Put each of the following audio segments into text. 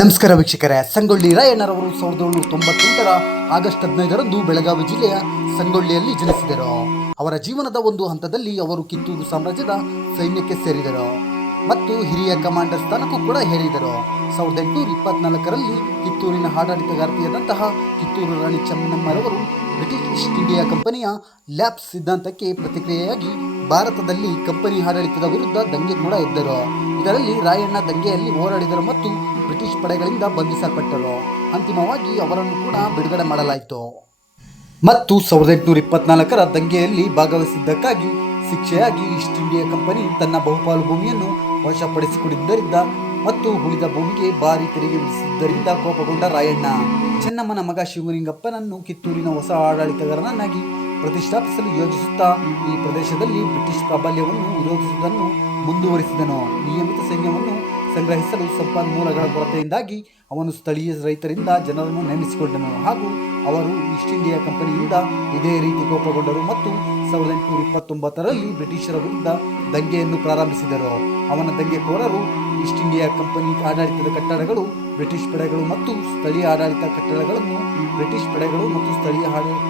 ನಮಸ್ಕಾರ ವೀಕ್ಷಕರೇ. ಸಂಗೊಳ್ಳಿ ರಾಯಣ್ಣರವರು 1798ರ ಆಗಸ್ಟ್ 15ರಂದು ಬೆಳಗಾವಿ ಜಿಲ್ಲೆಯ ಸಂಗೊಳ್ಳಿಯಲ್ಲಿ ಜನಿಸಿದರು. ಅವರ ಜೀವನದ ಒಂದು ಹಂತದಲ್ಲಿ ಅವರು ಕಿತ್ತೂರು ಸಾಮ್ರಾಜ್ಯದ ಸೈನ್ಯಕ್ಕೆ ಸೇರಿದರು ಮತ್ತು ಹಿರಿಯ ಕಮಾಂಡರ್ ಸ್ಥಾನಕ್ಕೂ ಕೂಡ ಹೇಳಿದರು. 1824ರಲ್ಲಿ ಕಿತ್ತೂರಿನ ಆಡಳಿತಗಾರ್ತಿಯಾದಂತಹ Kittur Rani ಚೆನ್ನಮ್ಮರವರು British East India ಕಂಪನಿಯ ಲ್ಯಾಪ್ಸ್ ಸಿದ್ಧಾಂತಕ್ಕೆ ಪ್ರತಿಕ್ರಿಯೆಯಾಗಿ ಭಾರತದಲ್ಲಿ ಕಂಪನಿ ಆಡಳಿತದ ವಿರುದ್ಧ ದಂಗೆ ಕೂಡ ಎದ್ದರು. ಇದರಲ್ಲಿ ರಾಯಣ್ಣ ದಂಗೆಯಲ್ಲಿ ಹೋರಾಡಿದರು ಮತ್ತು ಬ್ರಿಟಿಷ್ ಪಡೆಗಳಿಂದ ಬಂಧಿಸಲ್ಪಟ್ಟರು. ಅಂತಿಮವಾಗಿ ಅವರನ್ನು ಕೂಡ ಬಿಡುಗಡೆ ಮಾಡಲಾಯಿತು ಮತ್ತು 1824ರ ದಂಗೆಯಲ್ಲಿ ಭಾಗವಹಿಸಿದ್ದಕ್ಕಾಗಿ ಶಿಕ್ಷೆಯಾಗಿ ಈಸ್ಟ್ ಇಂಡಿಯಾ ಕಂಪನಿ ತನ್ನ ಬಹುಪಾಲು ಭೂಮಿಯನ್ನು ವಶಪಡಿಸಿಕೊಂಡಿದ್ದರಿಂದ ಮತ್ತು ಉಳಿದ ಭೂಮಿಗೆ ಭಾರಿ ತೆರಿಗೆ ವಿಧಿಸಿದ್ದರಿಂದ ಕೋಪಗೊಂಡ ರಾಯಣ್ಣ ಚೆನ್ನಮ್ಮನ ಮಗ ಶಿವಲಿಂಗಪ್ಪನನ್ನು ಕಿತ್ತೂರಿನ ಹೊಸ ಆಡಳಿತಗಾರನನ್ನಾಗಿ ಪ್ರತಿಷ್ಠಾಪಿಸಲು ಯೋಜಿಸುತ್ತಾ ಈ ಪ್ರದೇಶದಲ್ಲಿ ಬ್ರಿಟಿಷ್ ಪ್ರಾಬಲ್ಯವನ್ನು ವಿರೋಧಿಸುವುದನ್ನು ಮುಂದುವರಿಸಿದನು. ನಿಯಮಿತ ಸೈನ್ಯವನ್ನು ಸಂಗ್ರಹಿಸಲು ಸಂಪನ್ಮೂಲಗಳ ಕೊರತೆಯಿಂದಾಗಿ ಅವನು ಸ್ಥಳೀಯ ರೈತರಿಂದ ಜನರನ್ನು ನೇಮಿಸಿಕೊಂಡನು ಹಾಗೂ ಅವರು ಈಸ್ಟ್ ಇಂಡಿಯಾ ಕಂಪನಿಯಿಂದ ಇದೇ ರೀತಿ ಕೋಪಗೊಂಡರು ಮತ್ತು 1829ರಲ್ಲಿ ಬ್ರಿಟಿಷರ ವಿರುದ್ಧ ದಂಗೆಯನ್ನು ಪ್ರಾರಂಭಿಸಿದರು. ಅವನ ದಂಗೆಕೋರರು ಈಸ್ಟ್ ಇಂಡಿಯಾ ಕಂಪನಿ ಆಡಳಿತದ ಕಟ್ಟಡಗಳು, ಬ್ರಿಟಿಷ್ ಪಡೆಗಳು ಮತ್ತು ಸ್ಥಳೀಯ ಆಡಳಿತ ಕಟ್ಟಡಗಳನ್ನು ಬ್ರಿಟಿಷ್ ಪಡೆಗಳು ಮತ್ತು ಸ್ಥಳೀಯ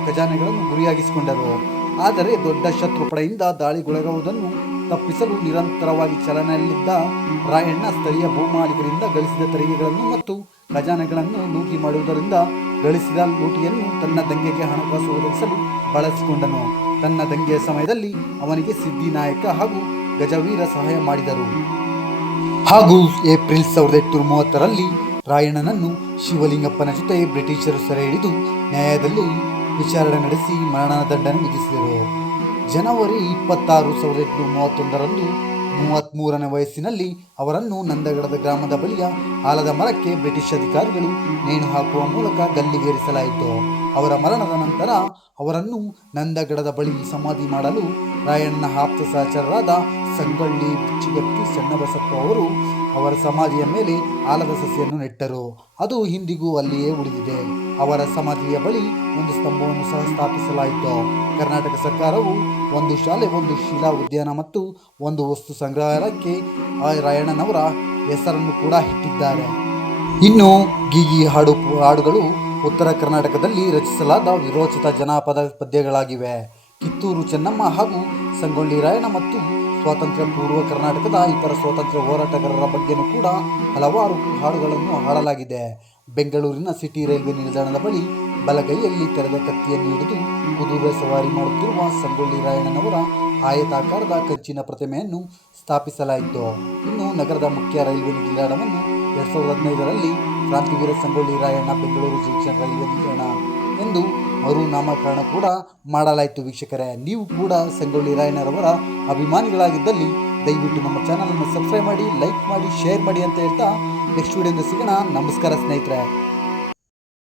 ಖಜಾನೆಗಳನ್ನು ಗುರಿಯಾಗಿಸಿಕೊಂಡರು. ಆದರೆ ದೊಡ್ಡ ಶತ್ರು ಪಡೆಯಿಂದ ದಾಳಿಗೊಳಗಾಗುವುದನ್ನು ತಪ್ಪಿಸಲು ನಿರಂತರವಾಗಿ ಚಾಲನೆಯಲ್ಲಿದ್ದ ರಾಯಣ್ಣ ಸ್ಥಳೀಯ ಭೂಮಾಲೀಕರಿಂದ ಗಳಿಸಿದ ತೆರಿಗೆಗಳನ್ನು ಮತ್ತು ಖಜಾನೆಗಳನ್ನು ಲೂಟಿ ಮಾಡುವುದರಿಂದ ಗಳಿಸಿದ ಲೂಟಿಯನ್ನು ತನ್ನ ದಂಗೆಗೆ ಹಣಕಾಸು ಒದಗಿಸಲು ಬಳಸಿಕೊಂಡನು. ತನ್ನ ದಂಗೆಯ ಸಮಯದಲ್ಲಿ ಅವನಿಗೆ ಸಿದ್ದಿನಾಯಕ ಹಾಗೂ ಗಜವೀರ ಸಹಾಯ ಮಾಡಿದರು ಹಾಗೂ ಏಪ್ರಿಲ್ 1830ರಲ್ಲಿ ರಾಯಣ್ಣನನ್ನು ಶಿವಲಿಂಗಪ್ಪನ ಜೊತೆ ಬ್ರಿಟಿಷರು ಸೆರೆ ಹಿಡಿದು ನ್ಯಾಯಾಲಯದಲ್ಲಿ ವಿಚಾರಣೆ ನಡೆಸಿ ಮರಣದಂಡನೆ ವಿಧಿಸಿದರು. ಜನವರಿ 26, 1831ರಂದು 33ನೇ ವಯಸ್ಸಿನಲ್ಲಿ ಅವರನ್ನು ನಂದಗಡದ ಗ್ರಾಮದ ಬಳಿಯ ಆಲದ ಮರಕ್ಕೆ ಬ್ರಿಟಿಷ್ ಅಧಿಕಾರಿಗಳು ನೇಣು ಹಾಕುವ ಮೂಲಕ ಗಲ್ಲಿಗೇರಿಸಲಾಯಿತು. ಅವರ ಮರಣದ ನಂತರ ಅವರನ್ನು ನಂದಗಡದ ಬಳಿ ಸಮಾಧಿ ಮಾಡಲು ರಾಯಣ್ಣನ ಆಪ್ತ ಸಹಚರರಾದ ಸಂಗೊಳ್ಳಿ ಬಿಚ್ಚಿಗತ್ತಿ ಚನ್ನಬಸಪ್ಪ ಅವರು ಅವರ ಸಮಾಧಿಯ ಮೇಲೆ ಆಲದ ಸಸಿಯನ್ನು ನೆಟ್ಟರು. ಅದು ಇಂದಿಗೂ ಅಲ್ಲಿಯೇ ಉಳಿದಿದೆ. ಅವರ ಸಮಾಧಿಯ ಬಳಿ ಒಂದು ಸ್ತಂಭವನ್ನು ಸಹ ಸ್ಥಾಪಿಸಲಾಯಿತು. ಕರ್ನಾಟಕ ಸರ್ಕಾರವು ಒಂದು ಶಾಲೆ, ಒಂದು ಶಿಲಾ ಉದ್ಯಾನ ಮತ್ತು ಒಂದು ವಸ್ತು ಸಂಗ್ರಹಾಲಯಕ್ಕೆ ರಾಯಣ್ಣನವರ ಹೆಸರನ್ನು ಕೂಡ ಇಟ್ಟಿದ್ದಾರೆ. ಇನ್ನು ಗೀಗಿ ಹಾಡುಗಳು ಉತ್ತರ ಕರ್ನಾಟಕದಲ್ಲಿ ರಚಿಸಲಾದ ವಿರೋಚಿತ ಜನಪದ ಪದ್ಯಗಳಾಗಿವೆ. ಕಿತ್ತೂರು ಚೆನ್ನಮ್ಮ ಹಾಗೂ ಸಂಗೊಳ್ಳಿ ರಾಯಣ್ಣ ಮತ್ತು ಸ್ವಾತಂತ್ರ್ಯ ಪೂರ್ವ ಕರ್ನಾಟಕದ ಇತರ ಸ್ವಾತಂತ್ರ್ಯ ಹೋರಾಟಗಾರರ ಬಗ್ಗೆನೂ ಕೂಡ ಹಲವಾರು ಹಾಡುಗಳನ್ನು ಹಾಡಲಾಗಿದೆ. ಬೆಂಗಳೂರಿನ ಸಿಟಿ ರೈಲ್ವೆ ನಿಲ್ದಾಣದ ಬಳಿ ಬಲಗೈಯಲ್ಲಿ ತೆರೆದ ಕತ್ತಿಯನ್ನು ಹಿಡಿದು ಕುದುರೆ ಸವಾರಿ ಮಾಡುತ್ತಿರುವ ಸಂಗೊಳ್ಳಿ ರಾಯಣ್ಣನವರ ಆಯತಾಕಾರದ ಕಂಚಿನ ಪ್ರತಿಮೆಯನ್ನು ಸ್ಥಾಪಿಸಲಾಯಿತು. ಇನ್ನು ನಗರದ ಮುಖ್ಯ ರೈಲ್ವೆ ನಿಲ್ದಾಣವನ್ನು 2015ರಲ್ಲಿ ಕ್ರಾಂತಿವೀರ ಸಂಗೊಳ್ಳಿ ರಾಯಣ್ಣ ಬೆಂಗಳೂರು ಜಂಕ್ಷನ್ ರೈಲ್ವೆ ನಿಲ್ದಾಣ ಎಂದು ಮರುನಾಮಕರಣ ಕೂಡ ಮಾಡಲಾಯಿತು. ವೀಕ್ಷಕರೇ, ನೀವು ಕೂಡ ಸಂಗೊಳ್ಳಿ ರಾಯಣ್ಣರವರ ಅಭಿಮಾನಿಗಳಾಗಿದ್ದಲ್ಲಿ ದಯವಿಟ್ಟು ನಮ್ಮ ಚಾನಲನ್ನು ಸಬ್ಸ್ಕ್ರೈಬ್ ಮಾಡಿ, ಲೈಕ್ ಮಾಡಿ, ಶೇರ್ ಮಾಡಿ ಅಂತ ಹೇಳ್ತಾ ನೆಕ್ಸ್ಟ್ ವಿಡಿಯೋದಿಂದ ಸಿಗೋಣ. ನಮಸ್ಕಾರ ಸ್ನೇಹಿತರೆ.